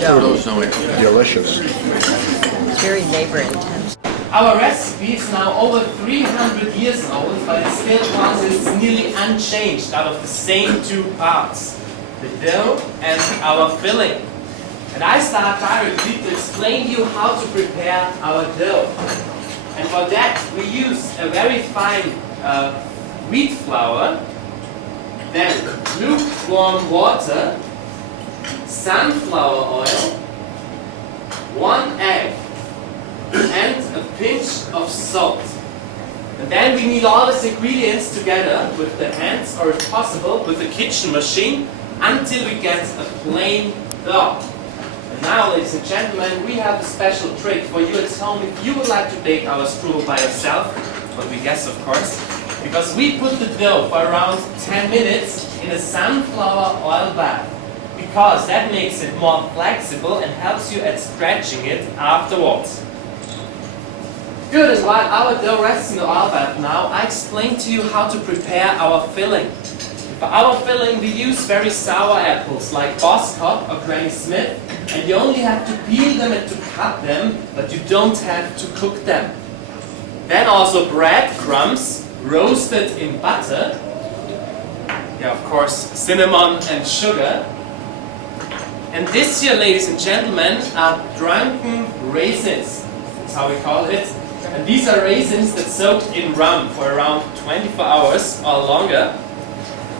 Strudel sound delicious. It's very labor intensive. Our recipe is now over 300 years old, but it still consists nearly unchanged out of the same two parts, the dough and our filling. And I start directly to explain to you how to prepare our dough. And for that we use a very fine wheat flour, then lukewarm water, sunflower oil, 1 egg, and a pinch of salt. And then we need all these ingredients together with the hands, or if possible with the kitchen machine, until we get a plain dough. And now, ladies and gentlemen, we have a special trick for you at home if you would like to bake our strudel by yourself, but we guess of course, because we put the dough for around 10 minutes in a sunflower oil bath, because that makes it more flexible and helps you at stretching it afterwards. Good, and while our dough rests in the oil bath now, I explain to you how to prepare our filling. For our filling we use very sour apples like Boskop or Granny Smith, and you only have to peel them and to cut them, but you don't have to cook them. Then also breadcrumbs roasted in butter, yeah, of course cinnamon and sugar. And this here, ladies and gentlemen, are drunken raisins, that's how we call it. And these are raisins that soaked in rum for around 24 hours or longer.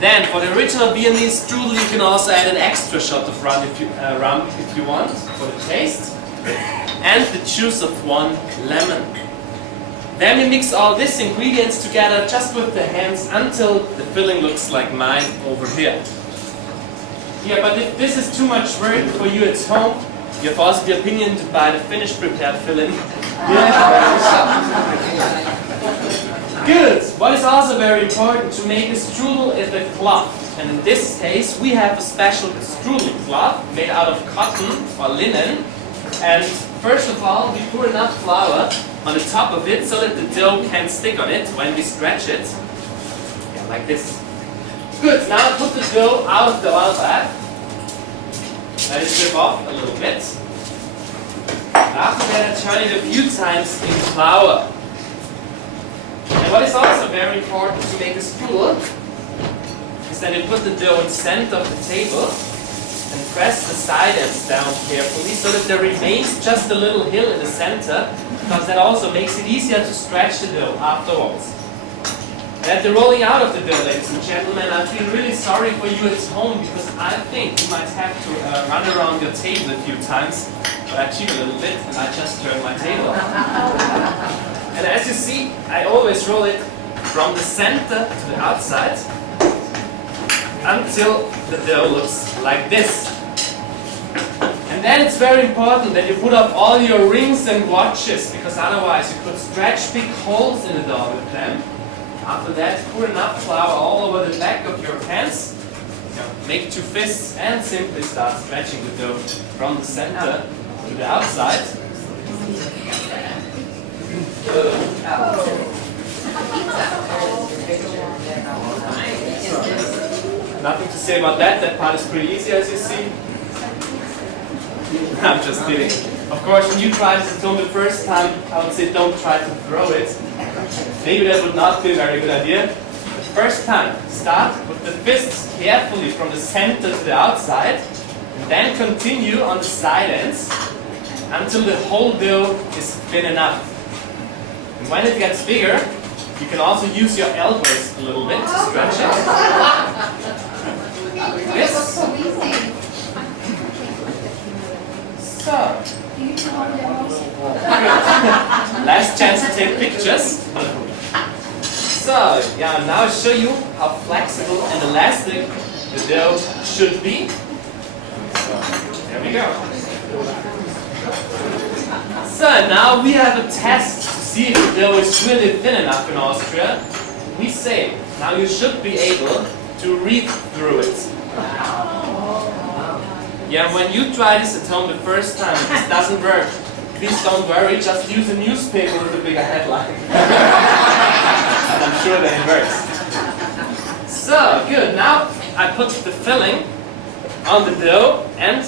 Then for the original Viennese strudel you can also add an extra shot of rum if you want for the taste. And the juice of 1 lemon. Then we mix all these ingredients together just with the hands until the filling looks like mine over here. Yeah, but if this is too much work for you at home, you have also the opinion to buy the finished prepared filling. Good! What is also very important to make a strudel is the cloth. And in this case we have a special strudel cloth made out of cotton or linen. And first of all we pour enough flour on the top of it so that the dough can stick on it when we stretch it. Yeah, like this. Good, now put the dough out of the oil bath. Let it strip off a little bit. After that I turn it a few times in flour. And what is also very important to make a strudel is that you put the dough in the center of the table and press the side ends down carefully so that there remains just a little hill in the center, because that also makes it easier to stretch the dough afterwards. And at the rolling out of the dough, ladies and gentlemen, I feel really sorry for you at home, because I think you might have to run around your table a few times, but I cheat a little bit and I just turned my table. And as you see, I always roll it from the center to the outside until the dough looks like this. And then it's very important that you put up all your rings and watches, because otherwise you could stretch big holes in the dough with them. After that, pour enough flour all over the back of your hands. Make 2 fists and simply start stretching the dough from the center to the outside. Nothing to say about that. That part is pretty easy, as you see. I'm just kidding. Of course, when you try this at home the first time, I would say don't try to throw it. Maybe that would not be a very good idea. The first time, start with the fists carefully from the center to the outside, and then continue on the side ends until the whole dough is thin enough. And when it gets bigger, you can also use your elbows a little bit to stretch it. Yes. So. Last chance to take pictures. So, yeah, now I'll show you how flexible and elastic the dough should be. So, there we go. So, now we have a test to see if the dough is really thin enough in Austria. We say, now you should be able to read through it. Yeah, when you try this at home the first time, this doesn't work. Please don't worry, just use a newspaper with a bigger headline. And I'm sure that it works. So, good. Now I put the filling on the dough and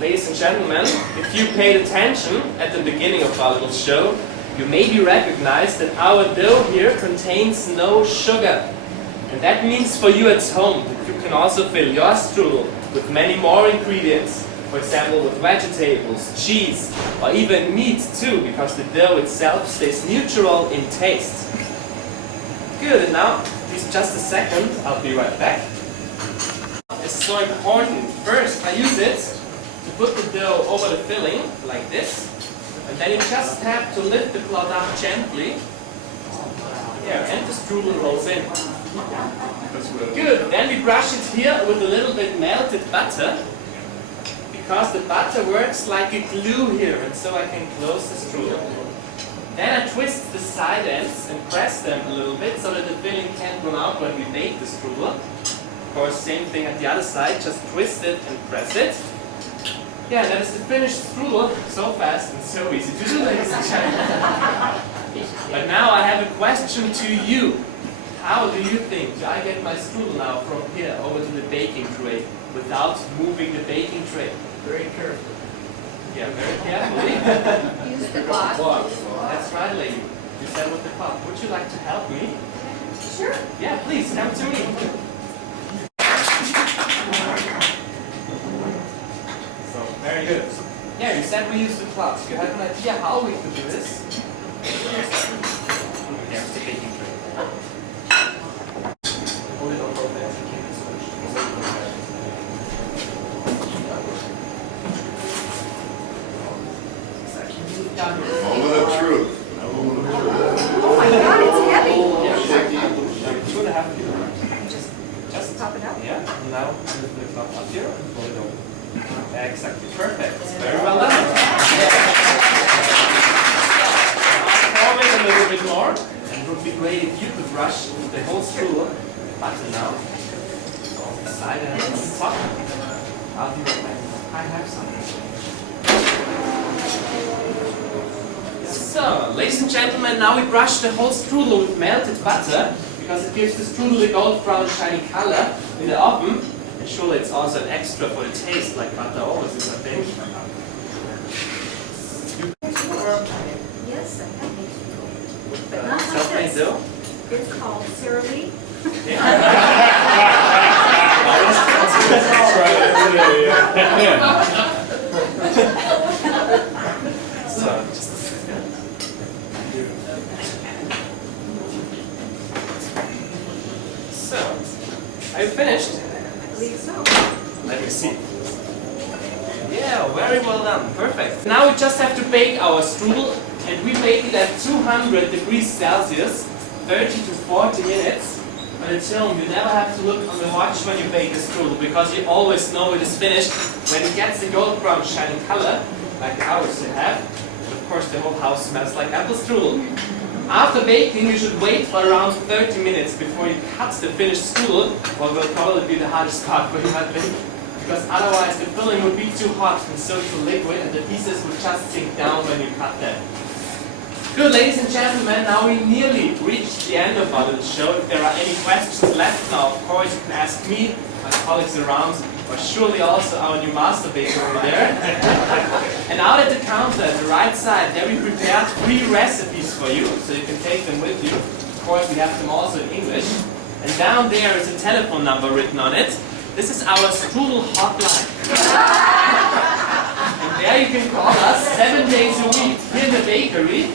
ladies and gentlemen, if you paid attention at the beginning of our little show, you maybe recognized that our dough here contains no sugar. And that means for you at home that you can also fill your strudel with many more ingredients. For example, with vegetables, cheese, or even meat too, because the dough itself stays neutral in taste. Good, and now, please just a second, I'll be right back. It's so important. First, I use it to put the dough over the filling, like this. And then you just have to lift the cloth up gently. There, and the strudel rolls in. Good, then we brush it here with a little bit melted butter. Because the butter works like a glue here, and so I can close the strudel. Then I twist the side ends and press them a little bit so that the filling can't run out when we bake the strudel. Of course, same thing at the other side, just twist it and press it. Yeah, that is the finished strudel. So fast and so easy to do, ladies and gentlemen. But now I have a question to you. How do you think do I get my strudel now from here over to the baking tray without moving the baking tray? Very careful. Yeah, very carefully. Use the cloth. That's right, lady. You said with the cloth. Would you like to help me? Sure. Yeah, please, come to me. So, very good. Yeah, you said we use the cloth. You have an idea how we could do this? There's the baking tray. Hold it on both ends and keep it switched. Moment of truth. Oh my God, it's heavy. Yeah, 2.5 kilograms. Just Pop it out. yeah, and now move the cloth up here and pull it over. Exactly, perfect. Very well done. I'll pour it a little bit more, and it would be great if you could brush the whole strudel button now. On the side and on the top. I'll do it. I have some. So, ladies and gentlemen, now we brush the whole strudel with melted butter because it gives the strudel a gold brown shiny color in the oven. And surely it's also an extra for the taste, like butter always is, I think. Yes, I have these. But not like Self-made this. dough? It's called Sara Lee. So, just a second. So, are you finished? I believe so. Let me see. Yeah, very well done. Perfect. Now we just have to bake our strudel, and we bake it at 200 degrees Celsius, 30 to 40 minutes. But at home, you never have to look on the watch when you bake the strudel, because you always know it is finished when it gets the gold brown shiny color, like ours you have. Of course, the whole house smells like apple strudel. After baking, you should wait for around 30 minutes before you cut the finished strudel, what will probably be the hardest part for you, I think. Because otherwise the filling would be too hot and so too liquid, and the pieces would just sink down when you cut them. Good, ladies and gentlemen, now we nearly reached the end of our little show. If there are any questions left now, of course, you can ask me, my colleagues around, or surely also our new master baker over there. And out at the counter at the right side, there we prepared 3 recipes for you, so you can take them with you. Of course, we have them also in English. And down there is a telephone number written on it. This is our strudel hotline. And there you can call us 7 days a week here in the bakery.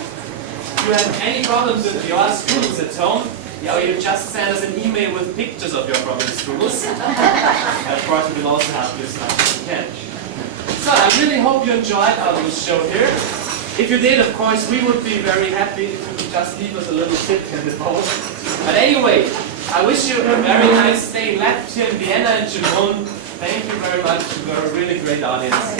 If you have any problems with your strudels at home, yeah, you just send us an email with pictures of your problem strudels. And of course, we will also help you as much as we can. So, I really hope you enjoyed our little show here. If you did, of course, we would be very happy if you could just leave us a little tip in the post. But anyway, I wish you a very nice day left here in Vienna and June. Thank you very much. You were a really great audience.